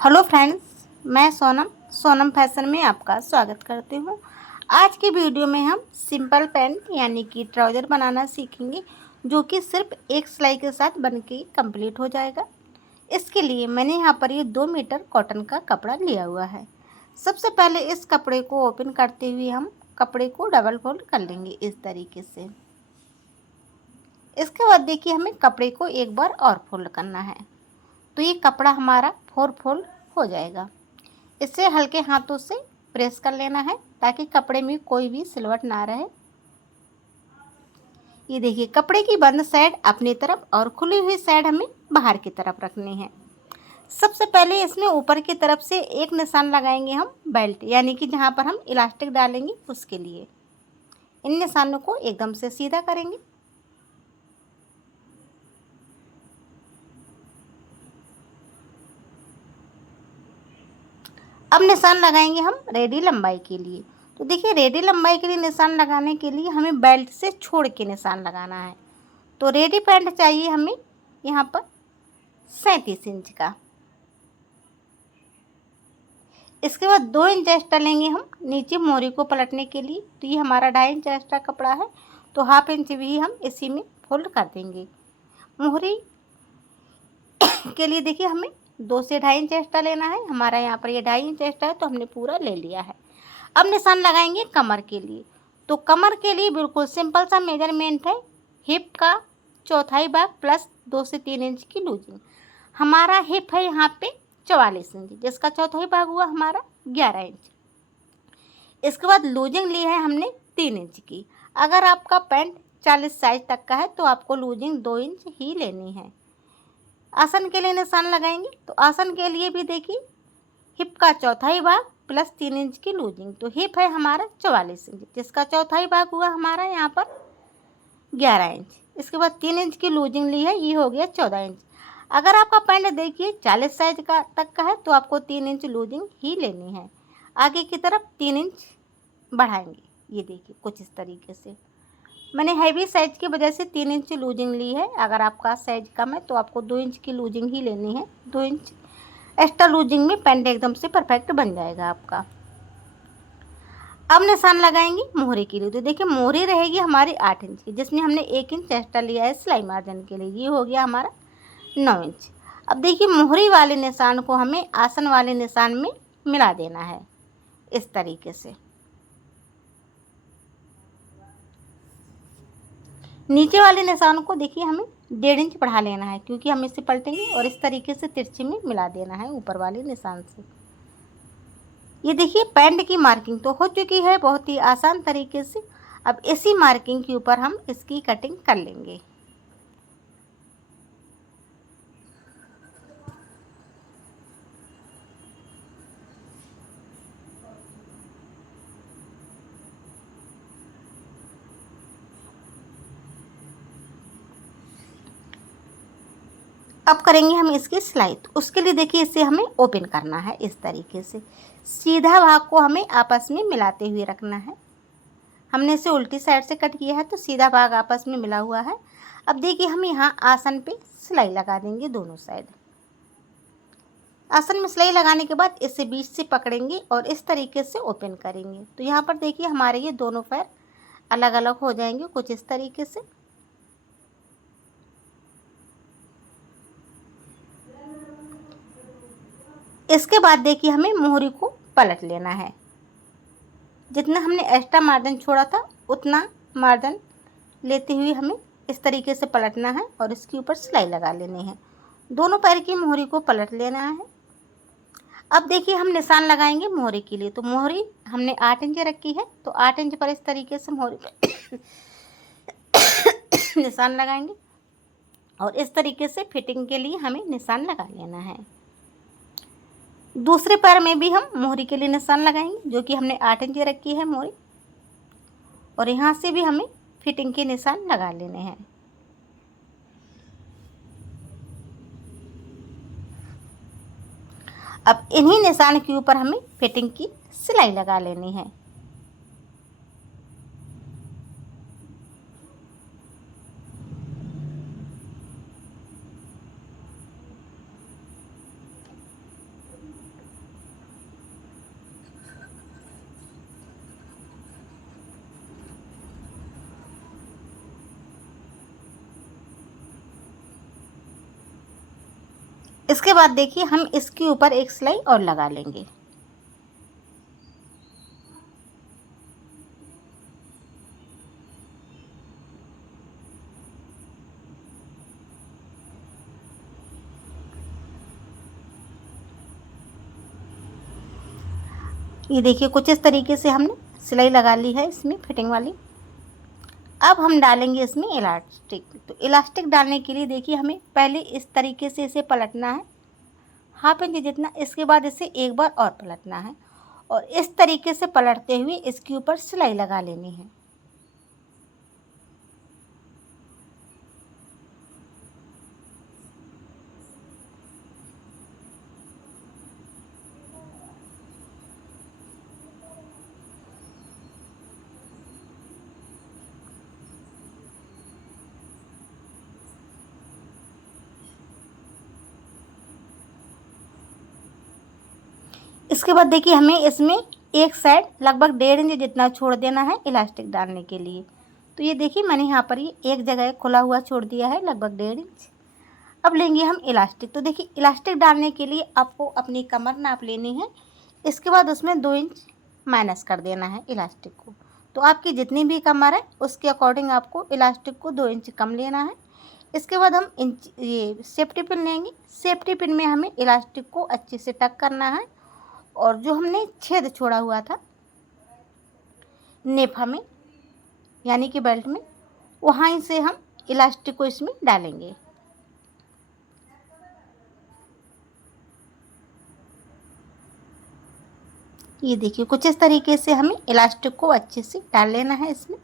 Hello friends, मैं Sonam fashion में आपका स्वागत करती हूँ। आज की वीडियो में हम सिंपल पैंट यानी कि ट्राउज़र बनाना सीखेंगे, जो कि सिर्फ एक सिलाई के साथ बन के कंप्लीट हो जाएगा। इसके लिए मैंने यहाँ पर ये 2 मीटर कॉटन का कपड़ा लिया हुआ है। सबसे पहले इस कपड़े को ओपन करते हुए हम कपड़े को डबल फोल्ड कर लेंगे इस तरीके से। इसके बाद देखिए हमें कपड़े को एक बार और फोल्ड करना है, तो ये कपड़ा हमारा 4 फोल्ड हो जाएगा। इसे हल्के हाथों से प्रेस कर लेना है ताकि कपड़े में कोई भी सिलवट ना रहे। ये देखिए कपड़े की बंद साइड अपनी तरफ और खुली हुई साइड हमें बाहर की तरफ रखनी है। सबसे पहले इसमें ऊपर की तरफ से एक निशान लगाएंगे हम बेल्ट यानी कि जहाँ पर हम इलास्टिक डालेंगे उसके लिए। इन निशानों को एकदम से सीधा करेंगे। अब निशान लगाएंगे हम रेडी लंबाई के लिए। तो देखिए रेडी लंबाई के लिए निशान लगाने के लिए हमें बेल्ट से छोड़ के निशान लगाना है। तो रेडी पैंट चाहिए हमें यहाँ पर 37 इंच का। इसके बाद 2 इंच एक्स्ट्रा लेंगे हम नीचे मोहरी को पलटने के लिए। तो ये हमारा 2.5 इंच एक्स्ट्रा कपड़ा है, तो 1/2 इंच भी हम इसी में फोल्ड कर देंगे। मोहरी के लिए देखिए हमें 2 से 2.5 इंच एक्स्ट्रा लेना है। हमारा यहाँ पर ये 2.5 इंच एक्स्ट्रा है, तो हमने पूरा ले लिया है। अब निशान लगाएंगे कमर के लिए। तो कमर के लिए बिल्कुल सिंपल सा मेजरमेंट है, हिप का चौथाई भाग प्लस 2 से 3 इंच की लूजिंग। हमारा हिप है यहाँ पे 44 इंच, जिसका चौथाई भाग हुआ हमारा 11 इंच। इसके बाद लूजिंग ली है हमने 3 इंच की। अगर आपका पैंट 40 साइज तक का है तो आपको लूजिंग 2 इंच ही लेनी है। आसन के लिए निशान लगाएंगे। तो आसन के लिए भी देखिए हिप का चौथाई भाग प्लस 3 इंच की लूजिंग। तो हिप है हमारा 44 इंच, जिसका चौथाई भाग हुआ हमारा यहाँ पर 11 इंच। इसके बाद 3 इंच की लूजिंग ली है, ये हो गया 14 इंच। अगर आपका पैंट देखिए 40 साइज का तक का है तो आपको 3 इंच लूजिंग ही लेनी है। आगे की तरफ 3 इंच बढ़ाएंगे। ये देखिए कुछ इस तरीके से। मैंने हैवी साइज की वजह से 3 इंच लूजिंग ली है। अगर आपका साइज कम है तो आपको 2 इंच की लूजिंग ही लेनी है। 2 इंच एक्स्ट्रा लूजिंग में पैंट एकदम से परफेक्ट बन जाएगा आपका। अब निशान लगाएंगे मोहरे के लिए। तो देखिए मोहरी रहेगी हमारी 8 इंच की, जिसमें हमने 1 इंच एक्स्ट्रा लिया है सिलाई मार्जिन के लिए। ये हो गया हमारा 9 इंच। अब देखिए मोहरी वाले निशान को हमें आसन वाले निशान में मिला देना है इस तरीके से। नीचे वाले निशान को देखिए हमें 1.5 इंच बढ़ा लेना है, क्योंकि हम इसे पलटेंगे और इस तरीके से तिरछे में मिला देना है ऊपर वाले निशान से। ये देखिए पैंट की मार्किंग तो हो चुकी है बहुत ही आसान तरीके से। अब इसी मार्किंग के ऊपर हम इसकी कटिंग कर लेंगे। अब करेंगे हम इसकी सिलाई। तो उसके लिए देखिए इसे हमें ओपन करना है इस तरीके से। सीधा भाग को हमें आपस में मिलाते हुए रखना है। हमने इसे उल्टी साइड से कट किया है, तो सीधा भाग आपस में मिला हुआ है। अब देखिए हम यहाँ आसन पे सिलाई लगा देंगे दोनों साइड। आसन में सिलाई लगाने के बाद इसे बीच से पकड़ेंगे और इस तरीके से ओपन करेंगे। तो यहाँ पर देखिए हमारे ये दोनों पैर अलग अलग हो जाएंगे कुछ इस तरीके से। इसके बाद देखिए हमें मोहरी को पलट लेना है। जितना हमने एक्स्ट्रा मार्जिन छोड़ा था उतना मार्जिन लेते हुए हमें इस तरीके से पलटना है और इसके ऊपर सिलाई लगा लेनी है। दोनों पैर की मोहरी को पलट लेना है। अब देखिए हम निशान लगाएंगे मोहरी के लिए। तो मोहरी हमने 8 इंच रखी है, तो 8 इंच पर इस तरीके से मोहरी पर निशान लगाएंगे और इस तरीके से फिटिंग के लिए हमें निशान लगा लेना है। दूसरे पैर में भी हम मोहरी के लिए निशान लगाएंगे, जो कि हमने 8 इंच रखी है मोहरी, और यहाँ से भी हमें फिटिंग के निशान लगा लेने हैं। अब इन्हीं निशान के ऊपर हमें फिटिंग की सिलाई लगा लेनी है। इसके बाद देखिए हम इसके ऊपर एक सिलाई और लगा लेंगे। ये देखिए कुछ इस तरीके से हमने सिलाई लगा ली है इसमें फिटिंग वाली। अब हम डालेंगे इसमें इलास्टिक। तो इलास्टिक डालने के लिए देखिए हमें पहले इस तरीके से इसे पलटना है 1/2 इंच जितना। इसके बाद इसे एक बार और पलटना है और इस तरीके से पलटते हुए इसके ऊपर सिलाई लगा लेनी है। इसके बाद देखिए हमें इसमें एक साइड लगभग 1.5 इंच जितना छोड़ देना है इलास्टिक डालने के लिए। तो ये देखिए मैंने यहाँ पर ये एक जगह खुला हुआ छोड़ दिया है लगभग 1.5 इंच। अब लेंगे हम इलास्टिक। तो देखिए इलास्टिक डालने के लिए आपको अपनी कमर नाप लेनी है। इसके बाद उसमें 2 इंच माइनस कर देना है इलास्टिक को। तो आपकी जितनी भी कमर है उसके अकॉर्डिंग आपको इलास्टिक को 2 इंच कम लेना है। इसके बाद हम ये सेफ्टी पिन लेंगे। सेफ्टी पिन में हमें इलास्टिक को अच्छे से टक करना है और जो हमने छेद छोड़ा हुआ था नेफा में यानी कि बेल्ट में, वहाँ से हम इलास्टिक को इसमें डालेंगे। ये देखिए कुछ इस तरीके से हमें इलास्टिक को अच्छे से डाल लेना है इसमें।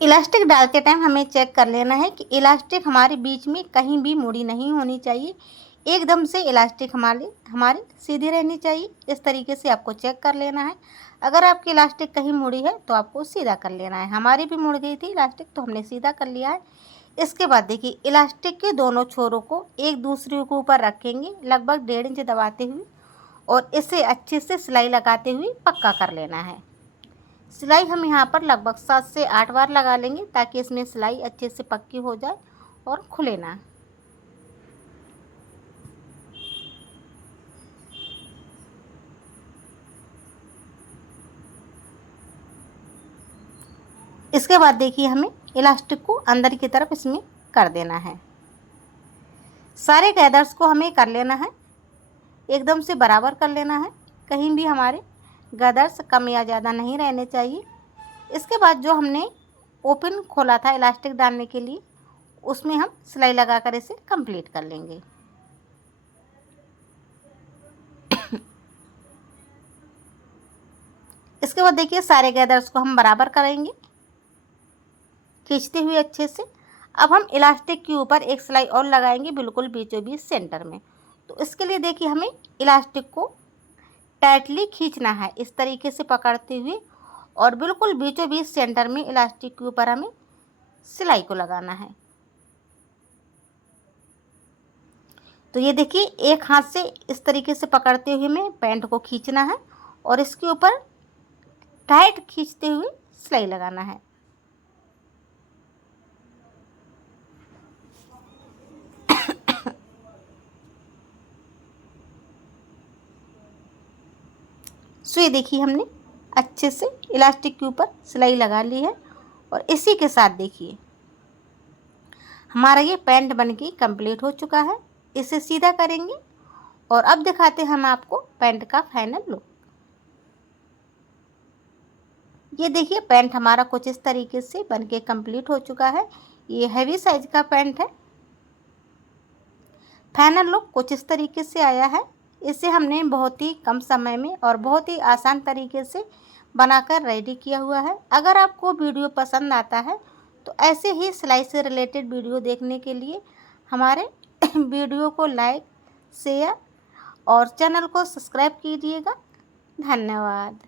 इलास्टिक डालते टाइम हमें चेक कर लेना है कि इलास्टिक हमारे बीच में कहीं भी मुड़ी नहीं होनी चाहिए। एकदम से इलास्टिक हमारी सीधी रहनी चाहिए। इस तरीके से आपको चेक कर लेना है। अगर आपकी इलास्टिक कहीं मुड़ी है तो आपको सीधा कर लेना है। हमारी भी मुड़ गई थी इलास्टिक तो हमने सीधा कर लिया है। इसके बाद देखिए इलास्टिक के दोनों छोरों को एक दूसरे के ऊपर रखेंगे लगभग 1.5 इंच दबाते हुए और इसे अच्छे से सिलाई लगाते हुए पक्का कर लेना है। सिलाई हम यहाँ पर लगभग 7 से 8 बार लगा लेंगे ताकि इसमें सिलाई अच्छे से पक्की हो जाए और खुले ना। इसके बाद देखिए हमें इलास्टिक को अंदर की तरफ इसमें कर देना है। सारे गैदर्स को हमें कर लेना है, एकदम से बराबर कर लेना है। कहीं भी हमारे गैदर्स कम या ज़्यादा नहीं रहने चाहिए। इसके बाद जो हमने ओपन खोला था इलास्टिक डालने के लिए उसमें हम सिलाई लगाकर इसे कंप्लीट कर लेंगे। इसके बाद देखिए सारे गैदर्स को हम बराबर करेंगे खींचते हुए अच्छे से। अब हम इलास्टिक के ऊपर एक सिलाई और लगाएंगे बिल्कुल बीचों बीच सेंटर में। तो इसके लिए देखिए हमें इलास्टिक को टाइटली खींचना है इस तरीके से पकड़ते हुए और बिल्कुल बीचों बीच सेंटर में इलास्टिक के ऊपर हमें सिलाई को लगाना है। तो ये देखिए एक हाथ से इस तरीके से पकड़ते हुए हमें पैंट को खींचना है और इसके ऊपर टाइट खींचते हुए सिलाई लगाना है। सो ये देखिए हमने अच्छे से इलास्टिक के ऊपर सिलाई लगा ली है और इसी के साथ देखिए हमारा ये पैंट बनके कंप्लीट हो चुका है। इसे सीधा करेंगे और अब दिखाते हैं हम आपको पैंट का फाइनल लुक। ये देखिए पैंट हमारा कुछ इस तरीके से बनके कंप्लीट हो चुका है। ये हैवी साइज का पैंट है। फाइनल लुक कुछ इस तरीके से आया है। इसे हमने बहुत ही कम समय में और बहुत ही आसान तरीके से बनाकर रेडी किया हुआ है। अगर आपको वीडियो पसंद आता है तो ऐसे ही सिलाई से रिलेटेड वीडियो देखने के लिए हमारे वीडियो को लाइक शेयर और चैनल को सब्सक्राइब कीजिएगा। धन्यवाद।